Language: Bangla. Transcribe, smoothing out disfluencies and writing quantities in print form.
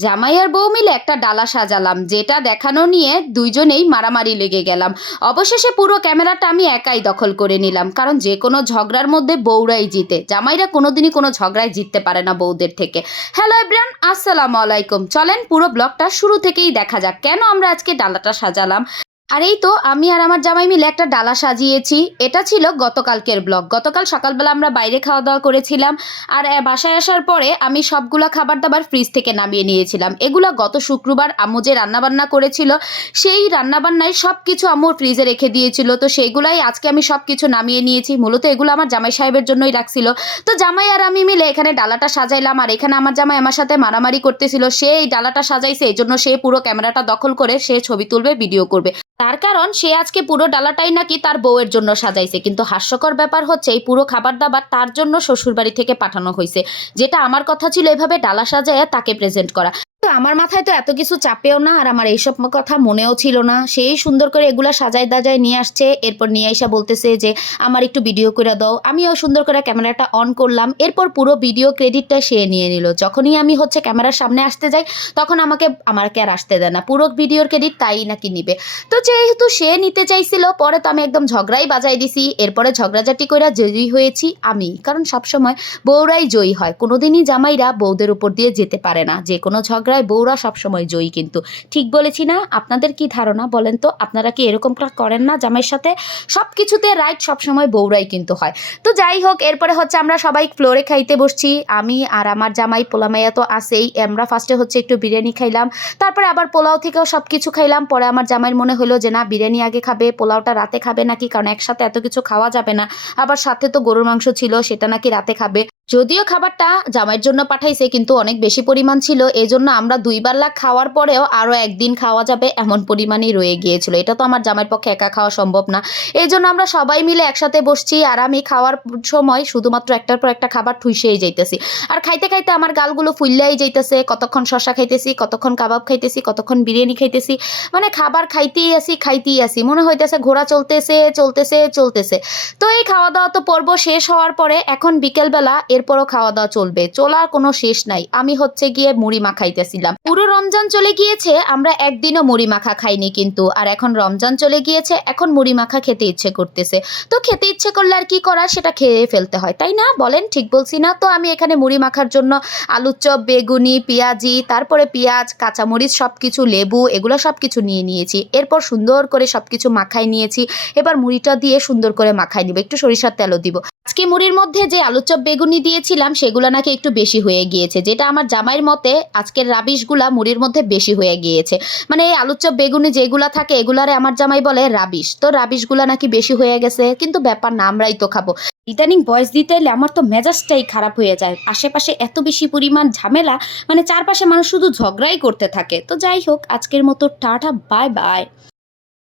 জামাই আর বউ মিলে একটা ডালা সাজালাম, যেটা দেখানো নিয়ে দুইজনেই মারামারি লেগে গেলাম। অবশেষে পুরো ক্যামেরাটা আমি একাই দখল করে নিলাম, কারণ যে কোনো ঝগড়ার মধ্যে বউরাই জিতে, জামাইরা কোনোদিনই কোনো ঝগড়ায় জিততে পারে না বউদের থেকে। হ্যালো এভরিওয়ান, আসসালামু আলাইকুম। চলেন পুরো ব্লগটা শুরু থেকেই দেখা যাক কেন আমরা আজকে ডালাটা সাজালাম। আর এই তো আমি আর আমার জামাই মিলে একটা ডালা সাজিয়েছি। এটা ছিল গতকালকের ব্লগ। গতকাল সকালবেলা আমরা বাইরে খাওয়া দাওয়া করেছিলাম। আর বাসায় আসার পরে আমি সবগুলা খাবার দাবার ফ্রিজ থেকে নামিয়ে নিয়েছিলাম। এগুলো গত শুক্রবার আম্মু যে রান্নাবান্না করেছিল, সেই রান্নাবান্নায় সব কিছু আম্মু ফ্রিজে রেখে দিয়েছিল। তো সেইগুলাই আজকে আমি সব কিছু নামিয়ে নিয়েছি। মূলত এগুলো আমার জামাই সাহেবের জন্যই রাখছিল। তো জামাই আর আমি মিলে এখানে ডালাটা সাজাইলাম, আর এখানে আমার জামাই আমার সাথে মারামারি করতেছিল। সে এই ডালাটা সাজাইছে, এই জন্য সে পুরো ক্যামেরাটা দখল করে সে ছবি তুলবে, ভিডিও করবে। তার কারণ সে আজকে পুরো ডালাটাই নাকি তার বউয়ের জন্য সাজাইছে, কিন্তু হাস্যকর ব্যাপার হচ্ছে এই পুরো খাবার দাবার তার জন্য শ্বশুরবাড়ি থেকে পাঠানো হয়েছে, যেটা আমার কথা ছিল এভাবে ডালা সাজায় তাকে প্রেজেন্ট করা। তো আমার মাথায় তো এত কিছু চাপেও না, আর আমার এইসব কথা মনেও ছিল না। সেই সুন্দর করে এগুলা সাজায় দাজায় নিয়ে আসছে, এরপর নিয়ে এসে বলতেছে যে আমার একটু ভিডিও করে দাও। আমিও সুন্দর করে ক্যামেরাটা অন করলাম, এরপর পুরো ভিডিও ক্রেডিটটা সে নিয়ে নিল। যখনই আমি ক্যামেরার সামনে আসতে যাই, তখন আমাকে আর আসতে দেয় না, পুরো ভিডিওর ক্রেডিট তাই নাকি নিবে। তো যেহেতু সে নিতে চাইছিল, পরে তো আমি একদম ঝগড়াই বাজাই দিছি। এরপরে ঝগড়াঝাটি করে জয়ী হয়েছি আমি, কারণ সবসময় বউরাই জয়ী হয়, কোনোদিনই জামাইরা বউদের উপর দিয়ে যেতে পারে না। যে কোনো ঝগড়ায় বউরা সবসময় জয়ী, কিন্তু ঠিক বলেছি না? আপনাদের কি ধারণা বলেন তো? আপনারা কি এরকম করেন না জামাইয়ের সাথে? সব কিছুতে রাইট সবসময় বউরাই কিন্তু হয়। তো যাই হোক, এরপরে আমরা সবাই ফ্লোরে খাইতে বসছি। আমি আর আমার জামাই, পোলামাইয়া তো আছেই। আমরা ফার্স্টে একটু বিরিয়ানি খাইলাম, তারপরে আবার পোলাও থেকেও সব কিছু খাইলাম। পরে আমার জামাইয়ের মনে হলো যে না, বিরিয়ানি আগে খাবে, পোলাওটা রাতে খাবে নাকি, কারণ একসাথে এত কিছু খাওয়া যাবে না। আবার সাথে তো গরুর মাংস ছিল, সেটা নাকি রাতে খাবে। যদিও খাবারটা জামাইয়ের জন্য পাঠাইছে, কিন্তু অনেক বেশি পরিমাণ ছিল, এই জন্য আমরা দুইবার খাওয়ার পরেও আরও একদিন খাওয়া যাবে এমন পরিমাণই রয়ে গিয়েছিল। এটা তো আমার জামাইয়ের পক্ষে একা খাওয়া সম্ভব না। এই জন্য আমরা সবাই মিলে একসাথে বসছি, আর আমি খাওয়ার সময় শুধুমাত্র একটার পর একটা খাবার ঠুইসেই যাইতেছি। আর খাইতে খাইতে আমার গালগুলো ফুললাই যাইতেছে। কতক্ষণ শশা খাইতেছি, কতক্ষণ কাবাব খাইতেছি, কতক্ষণ বিরিয়ানি খাইতেছি, মানে খাবার খাইতেই আসি, মনে হইতেছে ঘোড়া চলতেছে চলতেছে চলতেছে। তো এই খাওয়া দাওয়া তো পর্ব শেষ হওয়ার পরে এখন বিকেলবেলা, এরপরও খাওয়া দাওয়া চলবে, চলার কোনো শেষ নাই। আমি গিয়ে মুড়ি মাখাইতেছিলাম। পুরো রমজান চলে গিয়েছে, আমরা একদিনও মুড়ি মাখা খাইনি কিন্তু। আর এখন রমজান চলে গিয়েছে, এখন মুড়ি মাখা খেতে ইচ্ছে করতেছে। তো খেতে ইচ্ছে করলে আর কি করার, সেটা খেয়ে ফেলতে হয়, তাই না? বলেন, ঠিক বলছি না? তো আমি এখানে মুড়ি মাখার জন্য আলুর চপ, বেগুনি, পেঁয়াজি, তারপরে পেঁয়াজ, কাঁচামরিচ, সব কিছু, লেবু, এগুলো সব কিছু নিয়ে নিয়েছি। এরপর সুন্দর করে সব কিছু মাখাই নিয়েছি। এবার মুড়িটা দিয়ে সুন্দর করে মাখাই নিব, একটু সরিষার তেলও দিব। আজকে মুড়ির মধ্যে যে আলুর চপ, বেগুনি দিয়েছিলাম, সেগুলো নাকি একটু বেশি হয়ে গিয়েছে, যেটা আমার জামাইয়ের মতে আজকের রাবিশগুলা মুড়ির মধ্যে বেশি হয়ে গিয়েছে। মানে এই আলুর চপ, বেগুনি যেগুলা থাকে, এগুলারে আমার জামাই বলে রাবিশ। তো রাবিশগুলা নাকি বেশি হয়ে গেছে, কিন্তু ব্যাপার না, আমরাই তো খাবো। ইদানিং ভয়েস দিতে এলে আমার তো মেজাজটাই খারাপ হয়ে যায়। আশেপাশে এত বেশি পরিমাণ ঝামেলা, মানে চারপাশে মানুষ শুধু ঝগড়াই করতে থাকে। তো যাই হোক, আজকের মতো টাটা, বাই বাই।